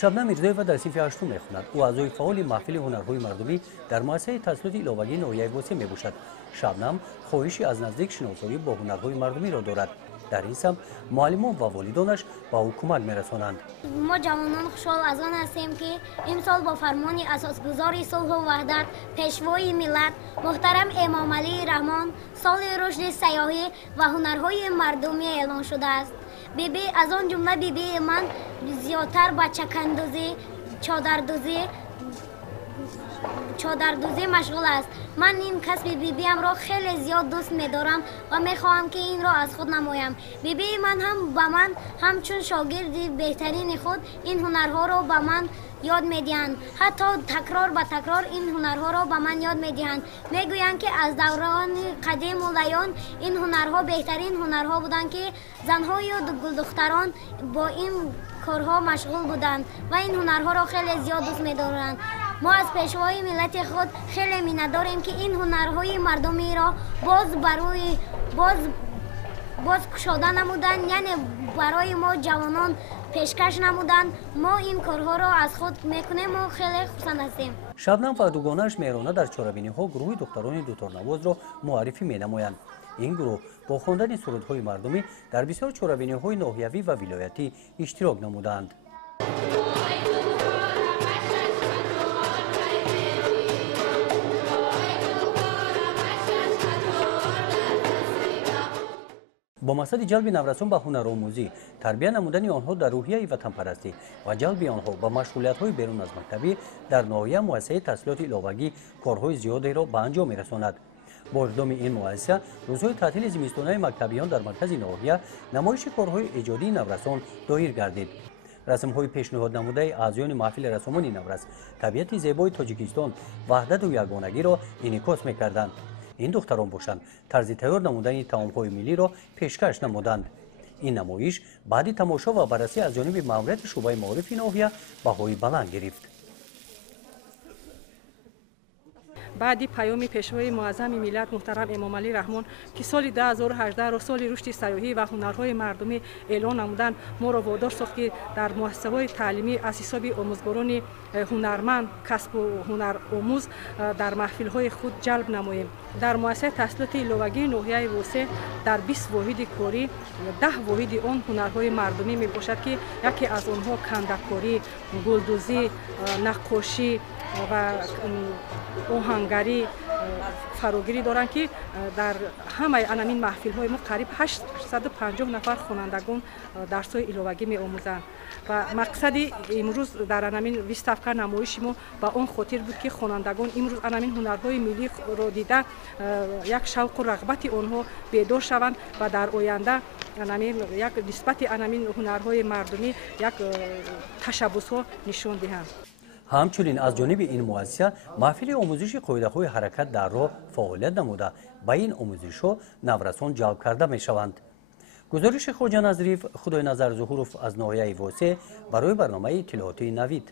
شبنم میرزایی‌وا در صنف هشتم میخواند. او اعضای فعال محفل هنرهای مردمی در مؤسسه تحصیلات ایلاوگی ناحیه وسه میباشد. شبنم خواهشی از نزدیک شناسایی با هنرهای مردمی را دارد. در این سمت معلمان و والدانش با او کمک میرسانند. ما جوانان خوشحال از آن هستیم که امسال با فرمان اساسگذار صلح و وحدت پیشوای ملت محترم امام علی رحمان سال رشد سیاحی و هنرهای مردمی اعلان شده است. بیبی از آن جمله بیبی من زیادتر با چکندوزی چادردوزی مشغول است. من این کسب بیبیم را خیلی زیاد دوست می‌دارم و می‌خواهم که این را از خود نمایم. بیبی من هم به من همچون شاگرد بهترین خود این هنرها را به من یاد می‌دهند. حتی تکرار به تکرار این هنرها را به من یاد می‌دهند. می‌گویند که از دوران قدیم و لیان این هنرها بهترین هنرها بودند که زن‌ها و دختران با این کارها مشغول بودند و این هنرها را خیلی زیاد دوست می‌دارند. ما از پیشوای ملت خود خیلی می‌نداریم که این هنرهای مردمی را باز کشاده نمودن، یعنی برای ما جوانان پیشکش نمودن. ما این کارها را از خود میکنیم و خیلی خوشحال هستیم. شبنم و دوگانه‌اش مهرانه در چاره‌بینی‌ها گروه دختران دوتارنواز را معرفی می‌نمایند. این گروه با خواندن سرودهای مردمی در بسیار چاره‌بینی‌های ناحیوی و ولایتی اشتراک نمودند. با مقصد جلب نورسان به هنرآموزی، تربیت نمودن آنها در روحیه وطن پرستی و جلب آنها به مشغولیت‌های بیرون از مکتبی در ناحیه مؤسسه تحصیلات ایلاوگی کارهای زیادی را به انجام می‌رساند. با اقدام این مؤسسه روزهای تعطیل زمستانه مکتبیان در مرکز ناحیه نمایش کارهای ایجادی نورسان دایر گردید. رسم‌های پیشنهاد نموده اعضایان محفل رسومانی نورس طبیعت زیبای تاجیکستان وحدت و یگانگی را انعکاس می‌کردند. این دختران باشند طرز تیار نمودن طعام‌های ملی را پیشکش نمودند. این نمایش بعد تماشا و بررسی از جانب ماموریت شعبه معارف ناحیه بهای بلند گرفت. بعد پیام پیشوای معظم ملت محترم امام علی رحمان که سال 2018 را سال رشد سیاحی و هنرهای مردمی اعلان نمودند، ما را وادار ساخت که در مؤسسه‌های تعلیمی از حساب آموزگاران هنرمند کسب و هنر آموز در محفل‌های خود جلب نماییم. در مؤسسه تحصیلات ایلاوگی ناحیه وسه در 20 واحد کاری 10 واحد آن هنرهای مردمی می باشد که یکی از آنها کندکاری، گلدوزی، نقاشی و آهنگری فراگیری دارند که در همه انامین محفل‌های ما قریب 850 نفر خوانندگان درس‌های ایلاوگی می‌آموزند و مقصد امروز در انامین ویستافکا نمایش ما به آن خاطر بود که خوانندگان امروز انامین هنرهای ملی را دیده یک شوق و رغبت آنها بیدار شوند و در آینده انامین یک نسبت انامین هنرهای مردمی یک تشبس‌ها نشان دهند. همچنین از جانب این مؤسسه محفل آموزش قاعده‌های حرکت در راه فعالیت نموده به این آموزش‌ها نورسان جلب کرده می‌شوند. گزارش خواجه نظریف خدای نظر ظهورов از ناحیه وسه برای برنامه اطلاعاتی نوید.